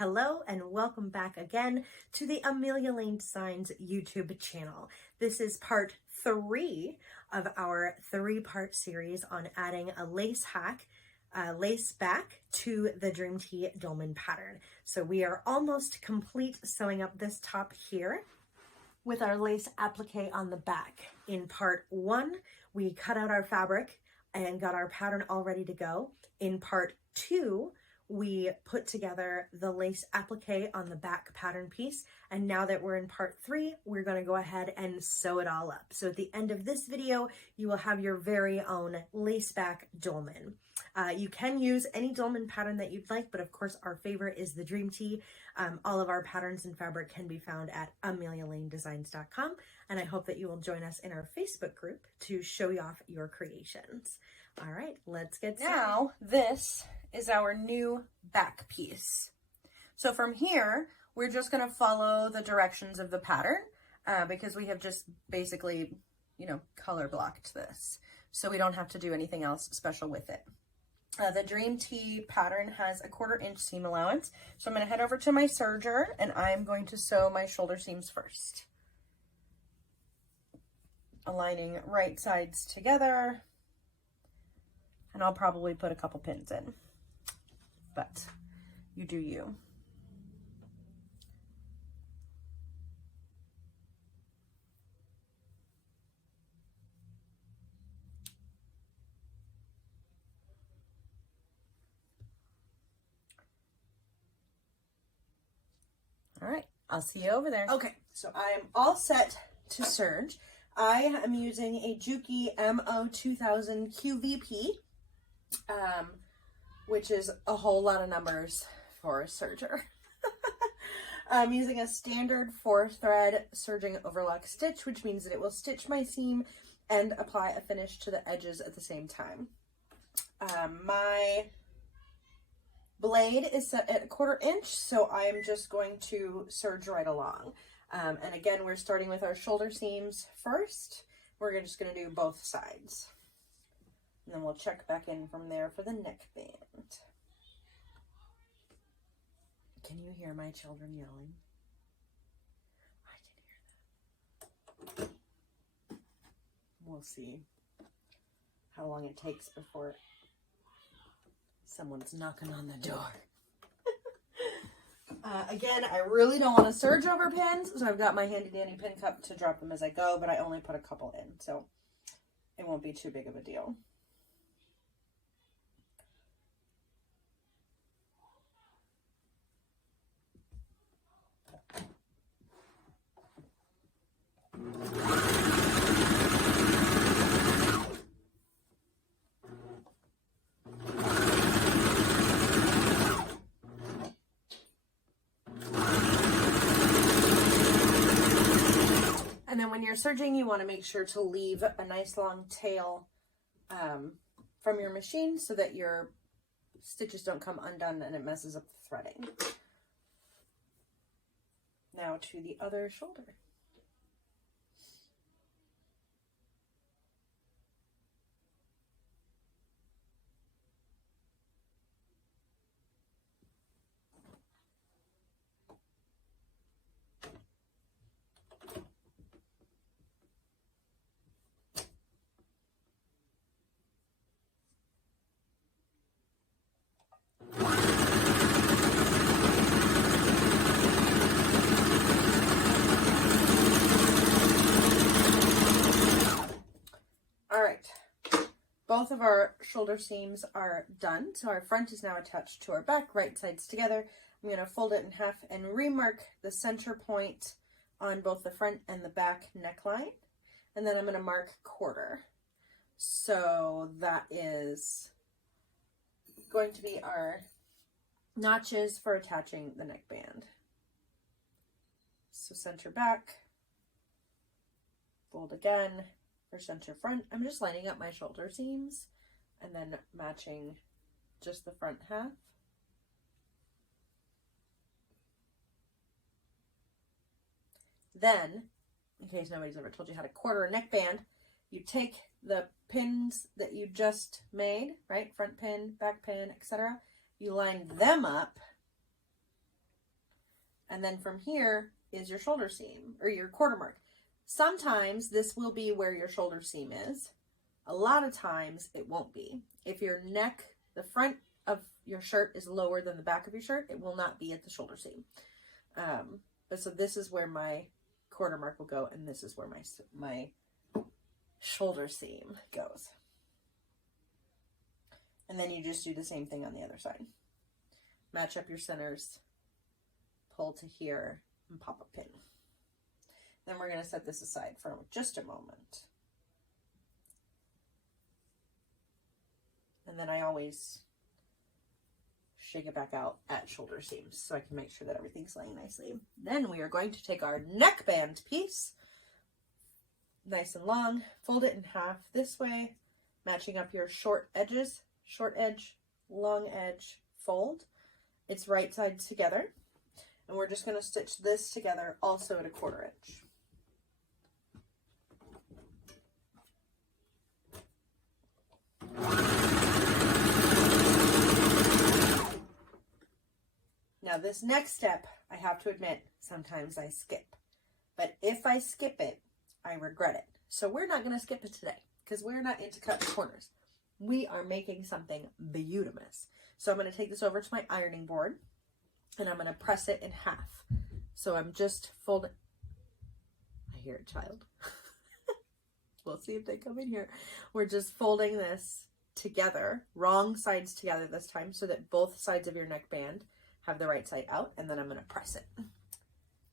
Hello and welcome back again to the Amelia Lane Designs YouTube channel. This is part 3 of our 3-part series on adding a lace back to the Dream Tee Dolman pattern. So we are almost complete sewing up this top here with our lace applique on the back. In part 1, we cut out our fabric and got our pattern all ready to go. In part 2, we put together the lace applique on the back pattern piece. And now that we're in part 3, we're gonna go ahead and sew it all up. So at the end of this video, you will have your very own lace back dolman. You can use any dolman pattern that you'd like, but of course our favorite is the Dream Tee. All of our patterns and fabric can be found at amelialanedesigns.com. And I hope that you will join us in our Facebook group to show you off your creations. All right, let's get started. Now, this is our new back piece. So from here, we're just gonna follow the directions of the pattern because we have just basically, color blocked this. So we don't have to do anything else special with it. The Dream Tee pattern has a 1/4 inch seam allowance. So I'm gonna head over to my serger and I'm going to sew my shoulder seams first. Aligning right sides together. And I'll probably put a couple pins in, but you do you. All right, I'll see you over there. Okay, so I am all set to serge. I am using a Juki MO2000 QVP. Which is a whole lot of numbers for a serger. I'm using a standard 4-thread serging overlock stitch, which means that it will stitch my seam and apply a finish to the edges at the same time. My blade is set at 1/4 inch, so I'm just going to serge right along. And again, we're starting with our shoulder seams first. We're just going to do both sides. And then we'll check back in from there for the neckband. Can you hear my children yelling? I can hear them. We'll see how long it takes before someone's knocking on the door. Again, I really don't want to serge over pins, so I've got my handy dandy pin cup to drop them as I go, but I only put a couple in, so it won't be too big of a deal. And then when you're serging, you want to make sure to leave a nice long tail from your machine so that your stitches don't come undone and it messes up the threading. Now to the other shoulder. Both of our shoulder seams are done. So our front is now attached to our back, right sides together. I'm going to fold it in half and remark the center point on both the front and the back neckline. And then I'm going to mark 1/4. So that is going to be our notches for attaching the neckband. So center back, fold again. For center front, I'm just lining up my shoulder seams and then matching just the front half. Then, in case nobody's ever told you how to 1/4 a neckband, you take the pins that you just made, right? Front pin, back pin, etc. You line them up And then from here is your shoulder seam or your quarter mark. Sometimes this will be where your shoulder seam is. A lot of times it won't be. If your neck, the front of your shirt is lower than the back of your shirt, it will not be at the shoulder seam. But so this is where my quarter mark will go, and this is where my shoulder seam goes. And then you just do the same thing on the other side. Match up your centers, pull to here, and pop a pin. Then we're going to set this aside for just a moment. And then I always shake it back out at shoulder seams so I can make sure that everything's laying nicely. Then we are going to take our neckband piece, nice and long, fold it in half this way, matching up your short edges, short edge, long edge, fold. It's right sides together. And we're just going to stitch this together also at a 1/4 inch. Now this next step, I have to admit, sometimes I skip. But if I skip it, I regret it. So we're not going to skip it today because we're not into cutting corners. We are making something beautiful. So I'm going to take this over to my ironing board and I'm going to press it in half. So I'm just folding. I hear a child. We'll see if they come in here. We're just folding this together, wrong sides together this time, so that both sides of your neckband have the right side out, and then I'm going to press it.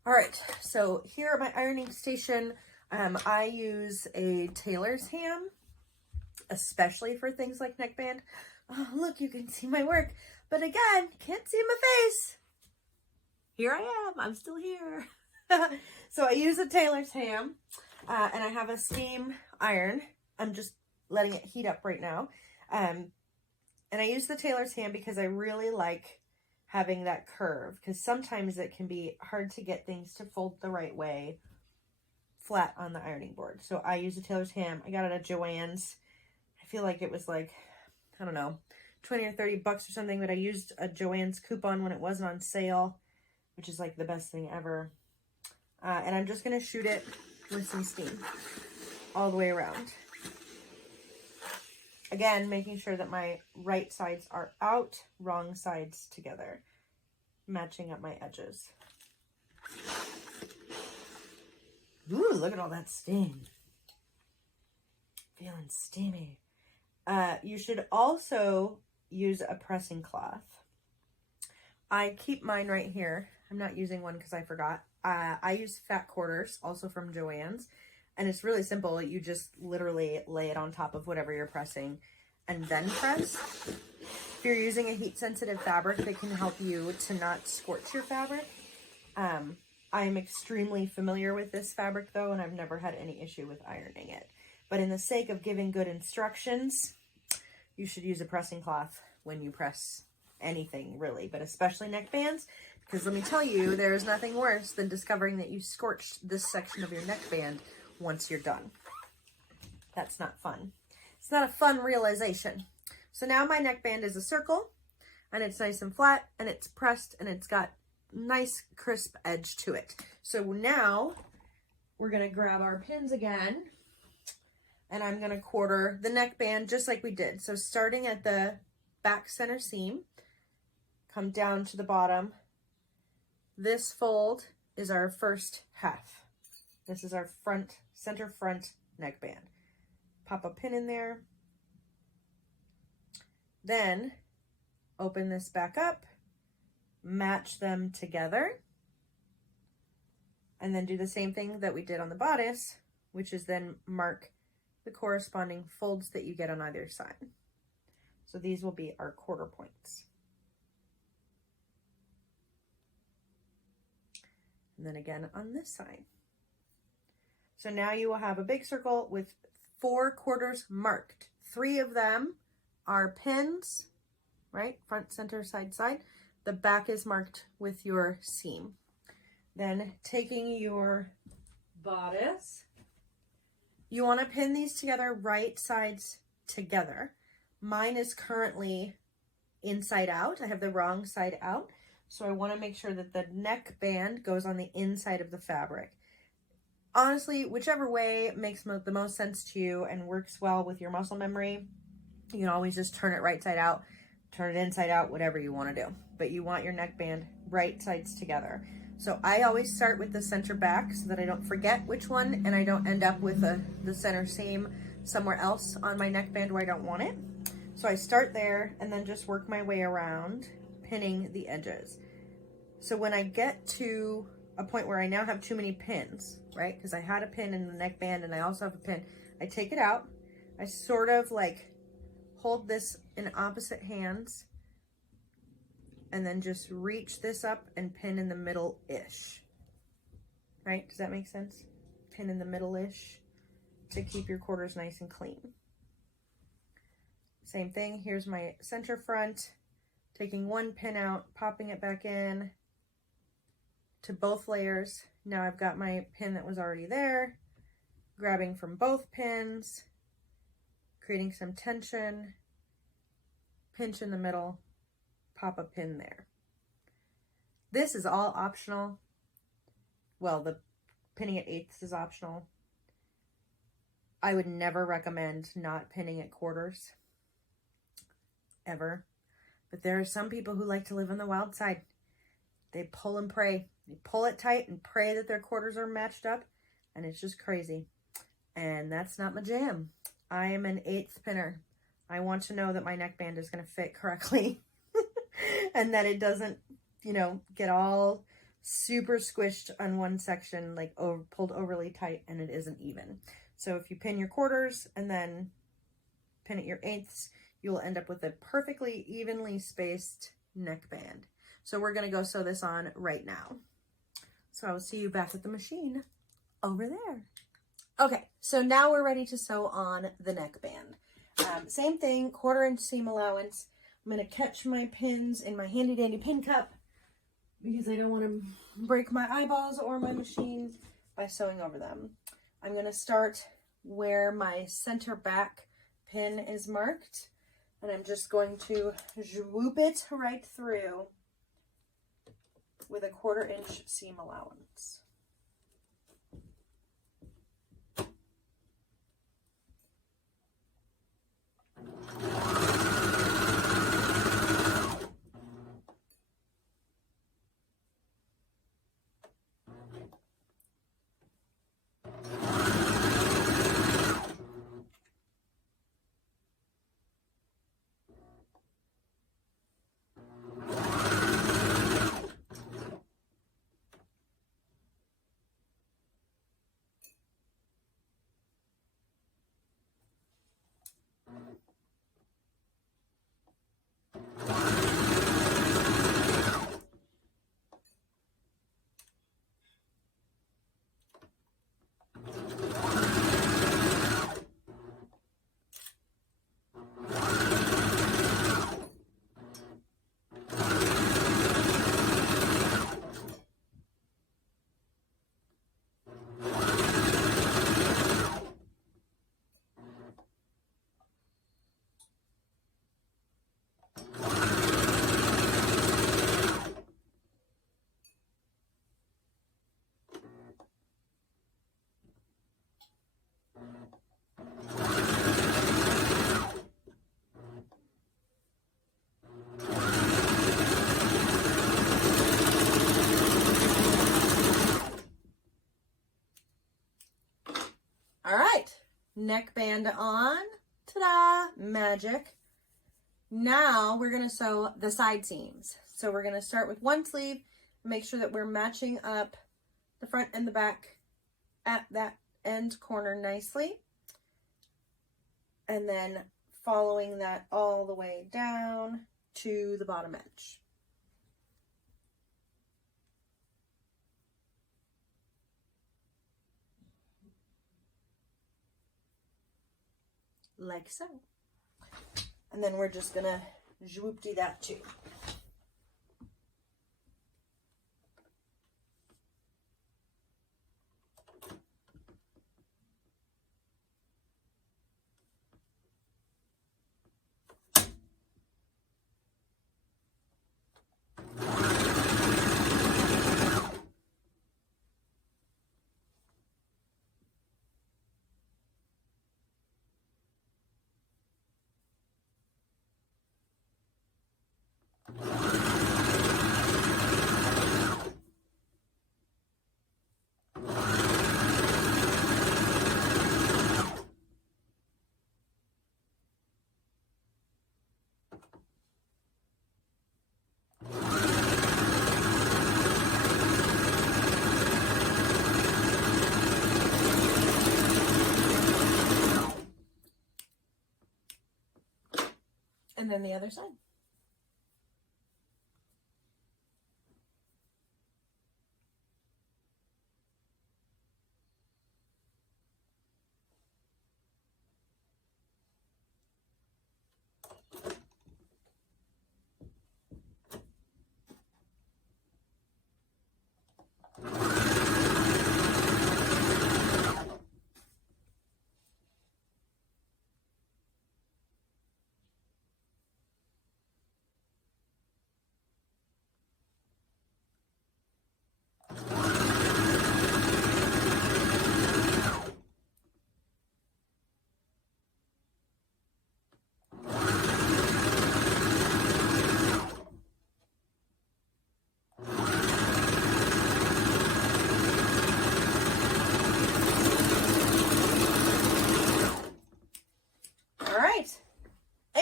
All right, so here at my ironing station, I use a tailor's ham, especially for things like neckband. Oh, look, you can see my work, but again, can't see my face. Here I am, I'm still here. So I use a tailor's ham, and I have a steam iron. I'm just letting it heat up right now. And I use the tailor's ham because I really like having that curve, because sometimes it can be hard to get things to fold the right way flat on the ironing board. So I use a tailor's ham. I got it at Joann's. I feel like it was like, I don't know, 20 or 30 bucks or something, but I used a Joann's coupon when it wasn't on sale, which is like the best thing ever. And I'm just going to shoot it with some steam all the way around. Again, making sure that my right sides are out, wrong sides together, matching up my edges. Ooh, look at all that steam. Feeling steamy. You should also use a pressing cloth. I keep mine right here. I'm not using one because I forgot. I use fat quarters, also from Joann's. And it's really simple. You just literally lay it on top of whatever you're pressing and then press. If you're using a heat-sensitive fabric, it can help you to not scorch your fabric. I'm extremely familiar with this fabric, though, and I've never had any issue with ironing it. But in the sake of giving good instructions, you should use a pressing cloth when you press anything, really, but especially neckbands. Because let me tell you, there's nothing worse than discovering that you scorched this section of your neckband once you're done. That's not fun. It's not a fun realization. So now my neckband is a circle, and it's nice and flat, and it's pressed, and it's got nice crisp edge to it. So now we're going to grab our pins again, and I'm going to quarter the neckband just like we did. So starting at the back center seam, come down to the bottom. This fold is our first half. This is our center front neckband. Pop a pin in there. Then open this back up, match them together, and then do the same thing that we did on the bodice, which is then mark the corresponding folds that you get on either side. So these will be our quarter points. And then again on this side. So now you will have a big circle with 4 quarters marked. 3 of them are pins, right? Front, center, side, side. The back is marked with your seam. Then taking your bodice, you want to pin these together, right sides together. Mine is currently inside out. I have the wrong side out. So I want to make sure that the neckband goes on the inside of the fabric. Honestly, whichever way makes the most sense to you and works well with your muscle memory, you can always just turn it right side out, turn it inside out, whatever you want to do. But you want your neckband right sides together. So I always start with the center back so that I don't forget which one and I don't end up with the center seam somewhere else on my neckband where I don't want it. So I start there and then just work my way around, pinning the edges. So when I get to a point where I now have too many pins, right? Because I had a pin in the neckband and I also have a pin. I take it out. I sort of like hold this in opposite hands and then just reach this up and pin in the middle-ish. Right? Does that make sense? Pin in the middle-ish to keep your quarters nice and clean. Same thing. Here's my center front. Taking one pin out, popping it back in to both layers. Now I've got my pin that was already there, grabbing from both pins, creating some tension, pinch in the middle, pop a pin there. This is all optional. Well, the pinning at eighths is optional. I would never recommend not pinning at quarters, ever. But there are some people who like to live on the wild side. They pull and pray. They pull it tight and pray that their quarters are matched up, and it's just crazy. And that's not my jam. I am an eighth pinner. I want to know that my neckband is going to fit correctly and that it doesn't, you know, get all super squished on one section, like pulled overly tight, and it isn't even. So if you pin your quarters and then pin at your eighths, you will end up with a perfectly evenly spaced neckband. So we're going to go sew this on right now. So I will see you back at the machine over there. Okay, so now we're ready to sew on the neckband. Same thing, 1/4 inch seam allowance. I'm going to catch my pins in my handy dandy pin cup because I don't want to break my eyeballs or my machine by sewing over them. I'm going to start where my center back pin is marked, and I'm just going to swoop it right through with a 1/4 inch seam allowance. All right, neckband on, ta-da, magic. Now we're gonna sew the side seams. So we're gonna start with one sleeve, make sure that we're matching up the front and the back at that end corner nicely. And then following that all the way down to the bottom edge. Like so. And then we're just gonna swoop-de that too. then the other side.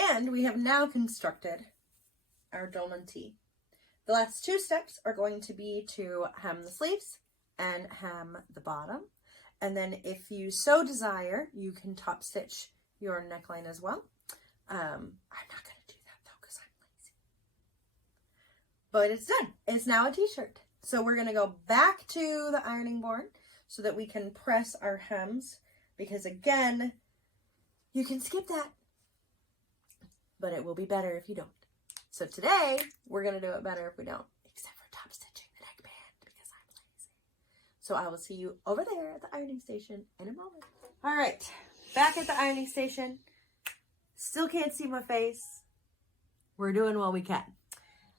And we have now constructed our dolman tee. The last two steps are going to be to hem the sleeves and hem the bottom. And then if you so desire, you can top stitch your neckline as well. I'm not going to do that though because I'm lazy. But it's done. It's now a t-shirt. So we're going to go back to the ironing board so that we can press our hems, because again, you can skip that, but it will be better if you don't. So today, we're going to do it better if we don't, except for top stitching the neckband because I'm lazy. So I will see you over there at the ironing station in a moment. All right, back at the ironing station. Still can't see my face. We're doing what we can.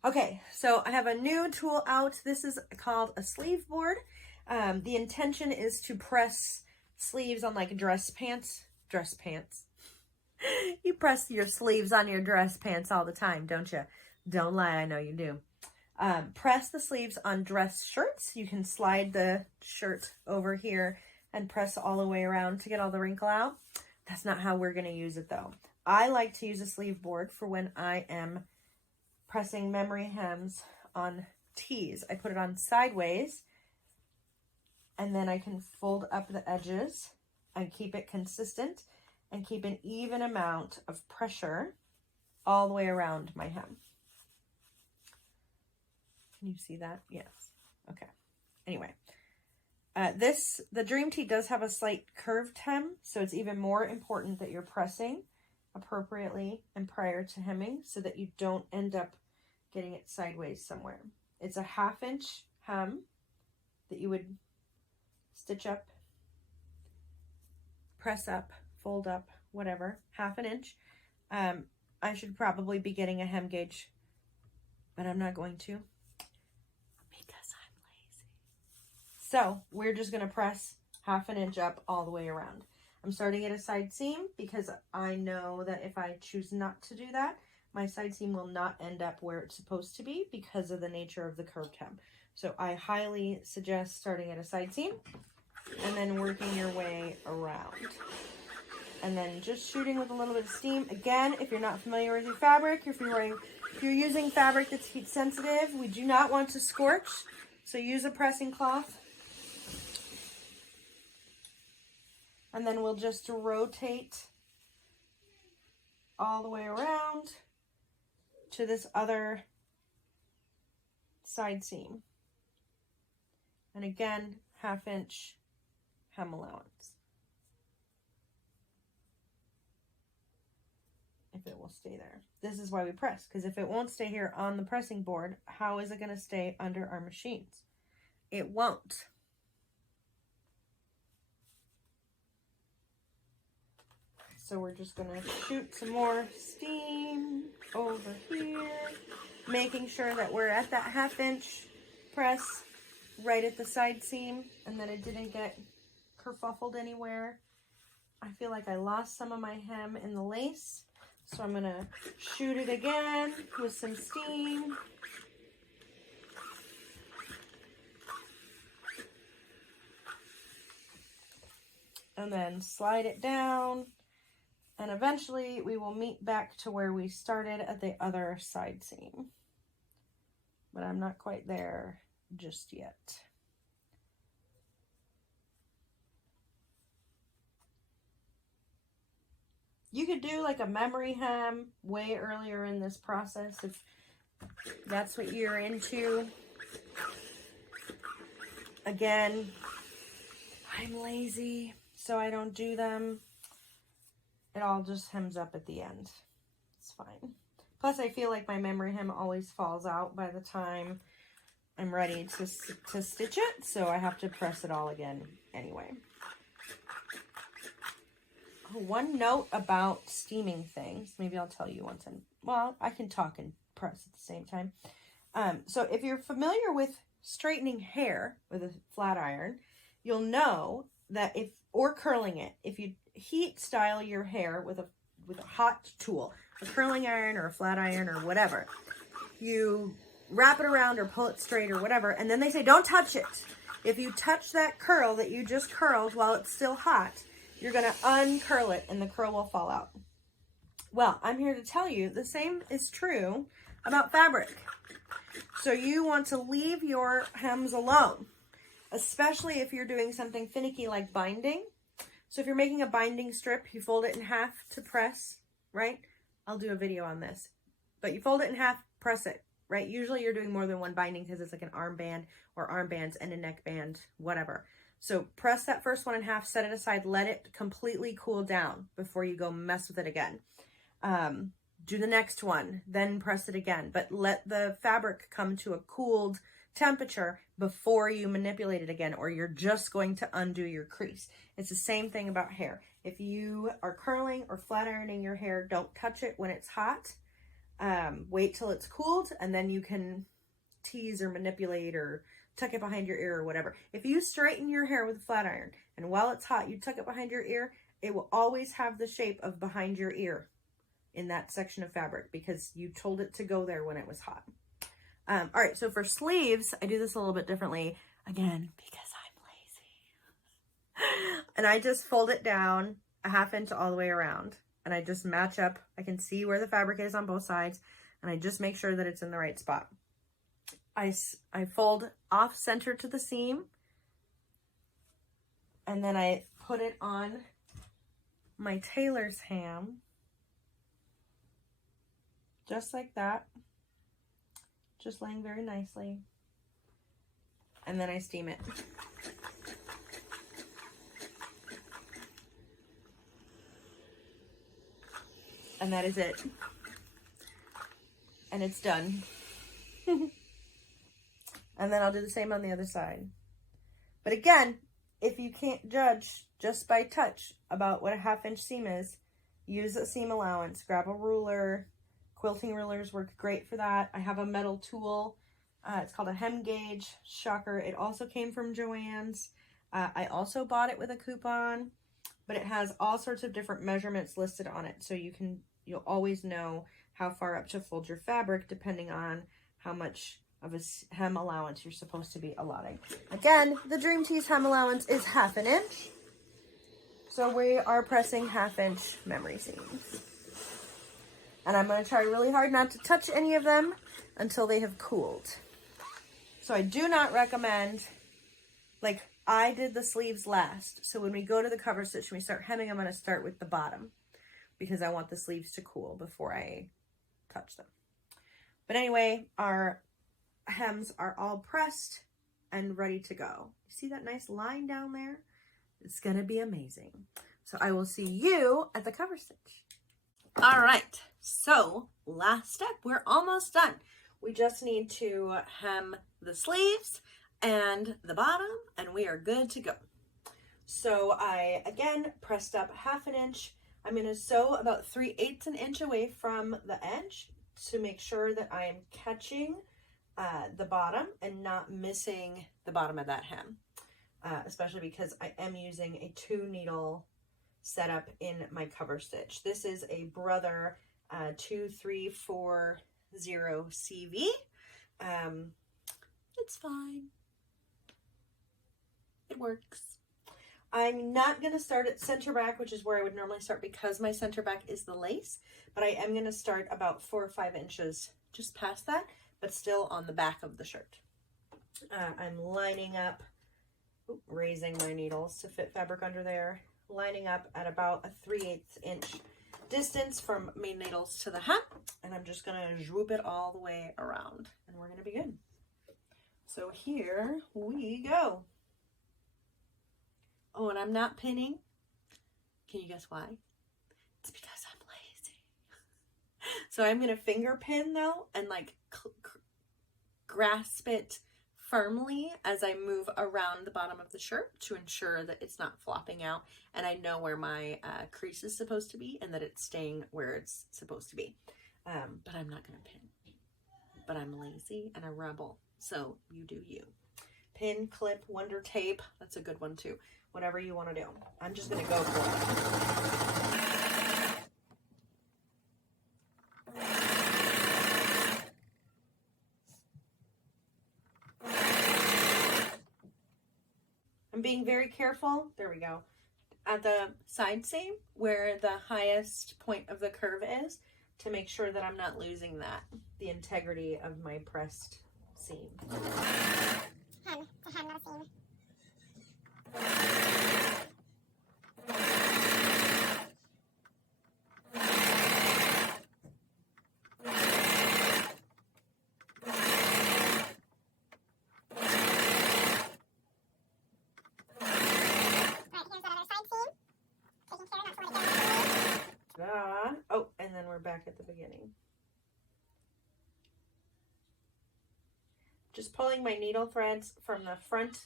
Okay, so I have a new tool out. This is called a sleeve board. The intention is to press sleeves on like dress pants. You press your sleeves on your dress pants all the time, don't you? Don't lie, I know you do. Press the sleeves on dress shirts. You can slide the shirt over here and press all the way around to get all the wrinkle out. That's not how we're going to use it though. I like to use a sleeve board for when I am pressing memory hems on tees. I put it on sideways and then I can fold up the edges and keep it consistent and keep an even amount of pressure all the way around my hem. Can you see that? Yes. Okay. Anyway, the Dream Tee does have a slight curved hem, so it's even more important that you're pressing appropriately and prior to hemming so that you don't end up getting it sideways somewhere. It's a 1/2 inch hem that you would stitch up, press up, fold up, whatever, 1/2 inch. I should probably be getting a hem gauge, but I'm not going to because I'm lazy. So we're just going to press 1/2 inch up all the way around. I'm starting at a side seam because I know that if I choose not to do that, my side seam will not end up where it's supposed to be because of the nature of the curved hem. So I highly suggest starting at a side seam and then working your way around. And then just shooting with a little bit of steam. Again, if you're not familiar with your fabric, if you're using fabric that's heat sensitive, we do not want to scorch. So use a pressing cloth. And then we'll just rotate all the way around to this other side seam. And again, 1/2 inch hem allowance. If it will stay there. This is why we press, because if it won't stay here on the pressing board, how is it going to stay under our machines? It won't. So we're just going to shoot some more steam over here, making sure that we're at that 1/2 inch press right at the side seam and that it didn't get kerfuffled anywhere. I feel like I lost some of my hem in the lace, so I'm going to shoot it again with some steam. And then slide it down. And eventually we will meet back to where we started at the other side seam. But I'm not quite there just yet. You could do like a memory hem way earlier in this process if that's what you're into. Again, I'm lazy, so I don't do them. It all just hems up at the end. It's fine. Plus, I feel like my memory hem always falls out by the time I'm ready to stitch it, so I have to press it all again anyway. Oh, one note about steaming things. Maybe I'll tell you once well, I can talk and press at the same time. So if you're familiar with straightening hair with a flat iron, you'll know that or curling it, if you heat style your hair with a hot tool, a curling iron or a flat iron or whatever, you wrap it around or pull it straight or whatever, and then they say don't touch it. If you touch that curl that you just curled while it's still hot, you're going to uncurl it and the curl will fall out. Well, I'm here to tell you the same is true about fabric. So you want to leave your hems alone, especially if you're doing something finicky like binding. So if you're making a binding strip, you fold it in half to press, right? I'll do a video on this. But you fold it in half, press it, right? Usually you're doing more than one binding because it's like an armband or armbands and a neckband, whatever. So press that first one in half, set it aside, let it completely cool down before you go mess with it again. Do the next one, then press it again. But let the fabric come to a cooled temperature before you manipulate it again, or you're just going to undo your crease. It's the same thing about hair. If you are curling or flat ironing your hair, don't touch it when it's hot. Wait till it's cooled, and then you can tease or manipulate or tuck it behind your ear or whatever. If you straighten your hair with a flat iron, and while it's hot, you tuck it behind your ear, it will always have the shape of behind your ear in that section of fabric because you told it to go there when it was hot. All right, so for sleeves, I do this a little bit differently, again, because I'm lazy. And I just fold it down a ½ inch all the way around, and I just match up. I can see where the fabric is on both sides, and I just make sure that it's in the right spot. I fold off center to the seam, and then I put it on my tailor's hem, just like that. Just laying very nicely. And then I steam it. And that is it. And it's done. And then I'll do the same on the other side. But again, if you can't judge just by touch about what a ½ inch seam is, use a seam allowance. Grab a ruler. Quilting rulers work great for that. I have a metal tool. It's called a hem gauge. Shocker. It also came from Joann's. I also bought it with a coupon, but it has all sorts of different measurements listed on it. So you'll always know how far up to fold your fabric depending on how much of a hem allowance you're supposed to be allotting. Again, the Dream Tease hem allowance is ½ inch. So we are pressing ½ inch memory seams. And I'm going to try really hard not to touch any of them until they have cooled. So I do not recommend, like I did the sleeves last. So when we go to the cover stitch and we start hemming, I'm going to start with the bottom because I want the sleeves to cool before I touch them. But anyway, our hems are all pressed and ready to go. See that nice line down there? It's going to be amazing. So I will see you at the cover stitch. All right, so last step, we're almost done. We just need to hem the sleeves and the bottom, and we are good to go. So I, again, pressed up ½ inch. I'm gonna sew about 3/8 inch away from the edge to make sure that I'm catching the bottom and not missing the bottom of that hem, especially because I am using a 2-needle setup in my cover stitch. This is a Brother 2340 CV. It's fine. It works. I'm not going to start at center back, which is where I would normally start because my center back is the lace, but I am going to start about 4 or 5 inches just past that, but still on the back of the shirt. I'm lining up, raising my needles to fit fabric under there, lining up at about a 3/8 inch distance from main needles to the hem, and I'm just gonna swoop it all the way around, and we're gonna begin. So here we go. Oh, and I'm not pinning. Can you guess why? It's because I'm lazy. So I'm gonna finger pin though, and like grasp it firmly as I move around the bottom of the shirt to ensure that it's not flopping out, and I know where my crease is supposed to be and that it's staying where it's supposed to be. But I'm not gonna pin. But I'm lazy and a rebel, so you do you. Pin, clip, Wonder Tape, that's a good one too. Whatever you want to do. I'm just gonna go for it. I'm being very careful, there we go, at the side seam where the highest point of the curve is, to make sure that I'm not losing the integrity of my pressed seam. Hem to hem, not a seam. Oh, and then we're back at the beginning. Just pulling my needle threads from the front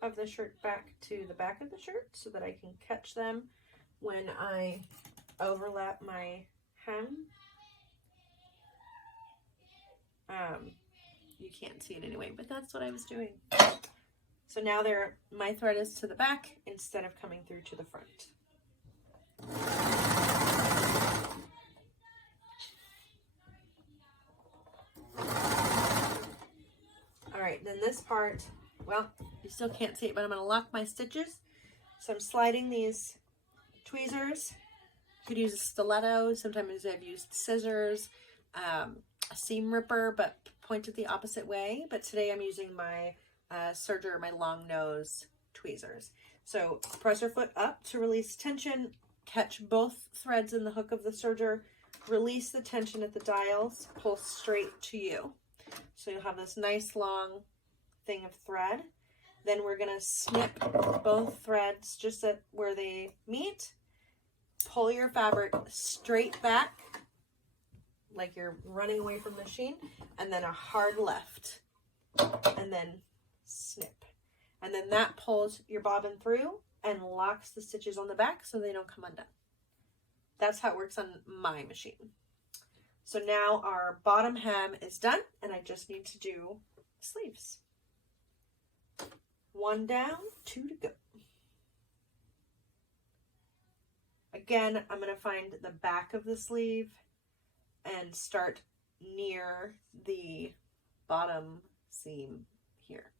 of the shirt back to the back of the shirt so that I can catch them when I overlap my hem. You can't see it anyway, but that's what I was doing. So now my thread is to the back instead of coming through to the front. All right, then this part, well, you still can't see it, but I'm going to lock my stitches. So I'm sliding these tweezers. You could use a stiletto. Sometimes I've used scissors, a seam ripper, but pointed the opposite way. But today I'm using my serger, my long nose tweezers. So press your foot up to release tension, catch both threads in the hook of the serger, release the tension at the dials, pull straight to you. So you'll have this nice long thing of thread. Then we're gonna snip both threads just at where they meet. Pull your fabric straight back, like you're running away from the machine, and then a hard left, and then snip. And then that pulls your bobbin through and locks the stitches on the back so they don't come undone. That's how it works on my machine. So now our bottom hem is done, and I just need to do sleeves. 1 down, 2 to go. Again, I'm going to find the back of the sleeve and start near the bottom seam here.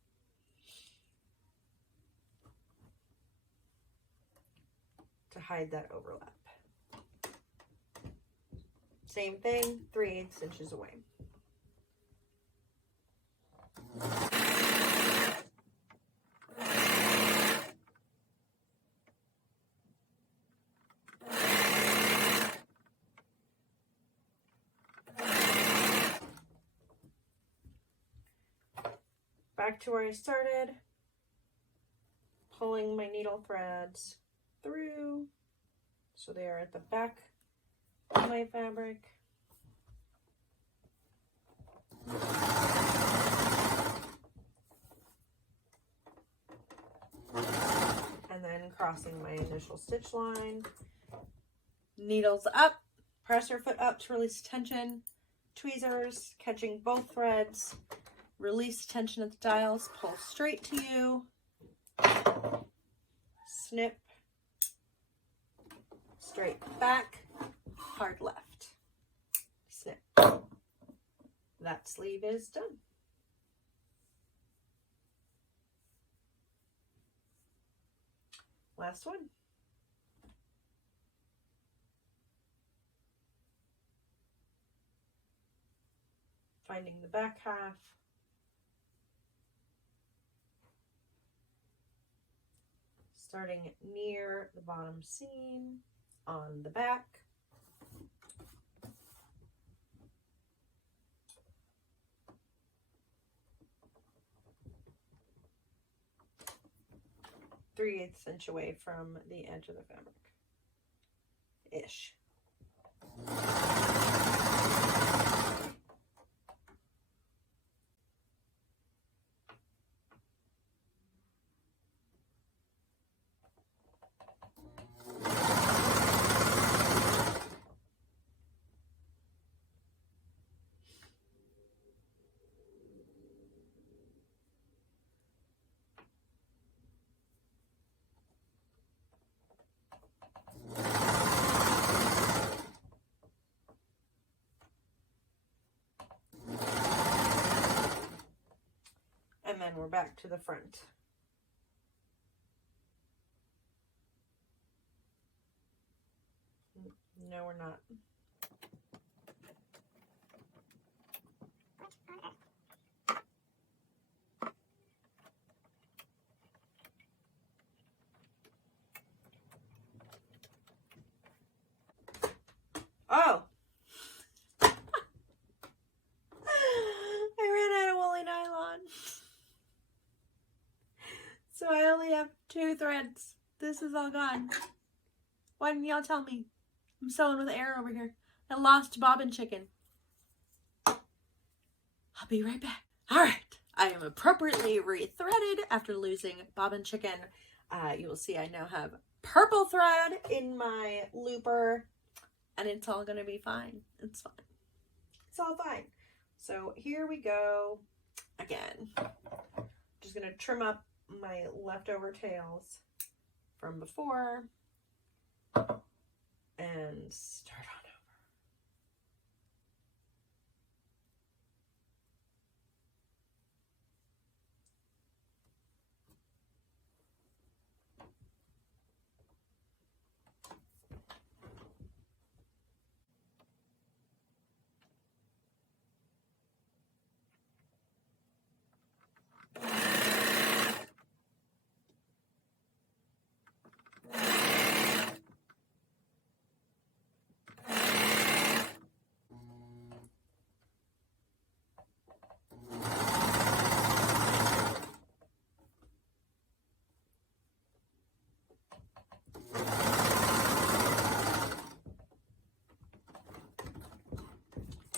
To hide that overlap. Same thing, 3/8 inches away. Back to where I started, pulling my needle threads through so they are at the back of my fabric. And then crossing my initial stitch line. Needles up, press your foot up to release tension, tweezers, catching both threads, release tension at the dials, pull straight to you, snip, straight back, hard left, snip. That sleeve is done. Last one. Finding the back half. Starting near the bottom seam on the back. 3/8 inch away from the edge of the fabric. Ish. And then we're back to the front. No, we're not. Oh! I ran out of woolly nylon. So I only have 2 threads. This is all gone. Why didn't y'all tell me? I'm sewing with air over here. I lost bobbin chicken. I'll be right back. All right. I am appropriately rethreaded after losing bobbin chicken. You will see I now have purple thread in my looper, and it's all going to be fine. It's fine. It's all fine. So here we go again. Just going to trim up my leftover tails from before and start on over.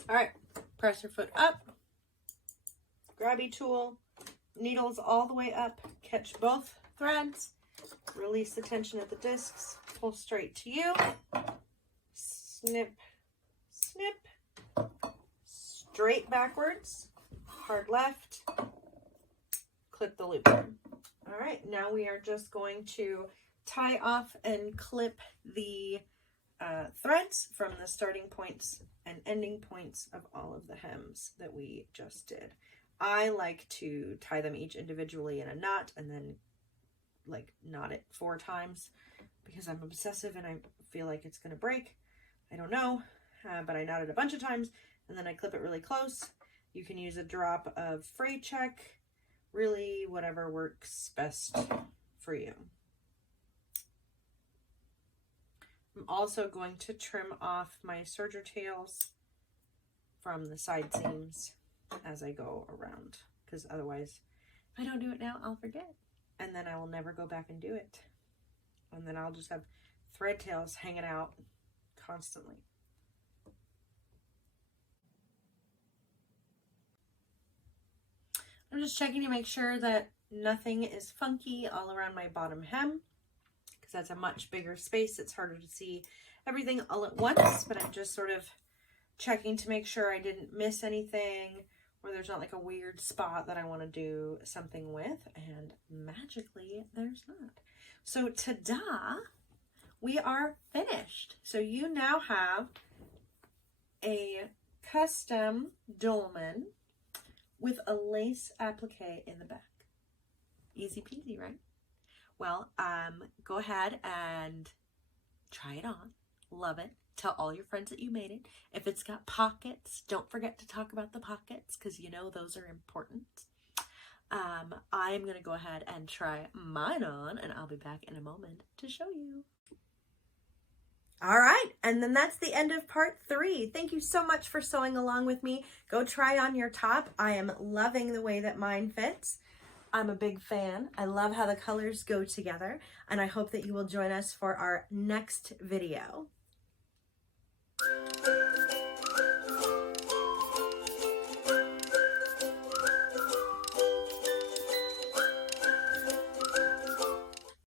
All right, press your foot up, grabby tool, needles all the way up, catch both threads, release the tension at the discs, pull straight to you, snip, snip, straight backwards, hard left, clip the loop. All right, now we are just going to tie off and clip the threads from the starting points and ending points of all of the hems that we just did. I like to tie them each individually in a knot and then like knot it 4 times because I'm obsessive and I feel like it's going to break. I don't know, but I knot it a bunch of times and then I clip it really close. You can use a drop of fray check, really whatever works best for you. I'm also going to trim off my serger tails from the side seams as I go around, because otherwise, if I don't do it now, I'll forget. And then I will never go back and do it. And then I'll just have thread tails hanging out constantly. I'm just checking to make sure that nothing is funky all around my bottom hem, because that's a much bigger space. It's harder to see everything all at once, but I'm just sort of checking to make sure I didn't miss anything or there's not like a weird spot that I want to do something with, and magically there's not. So ta-da, we are finished. So you now have a custom dolman with a lace applique in the back. Easy peasy, right? Well, go ahead and try it on. Love it. Tell all your friends that you made it. If it's got pockets, don't forget to talk about the pockets because you know those are important. I'm going to go ahead and try mine on, and I'll be back in a moment to show you. All right, and then that's the end of part 3. Thank you so much for sewing along with me. Go try on your top. I am loving the way that mine fits. I'm a big fan. I love how the colors go together, and I hope that you will join us for our next video.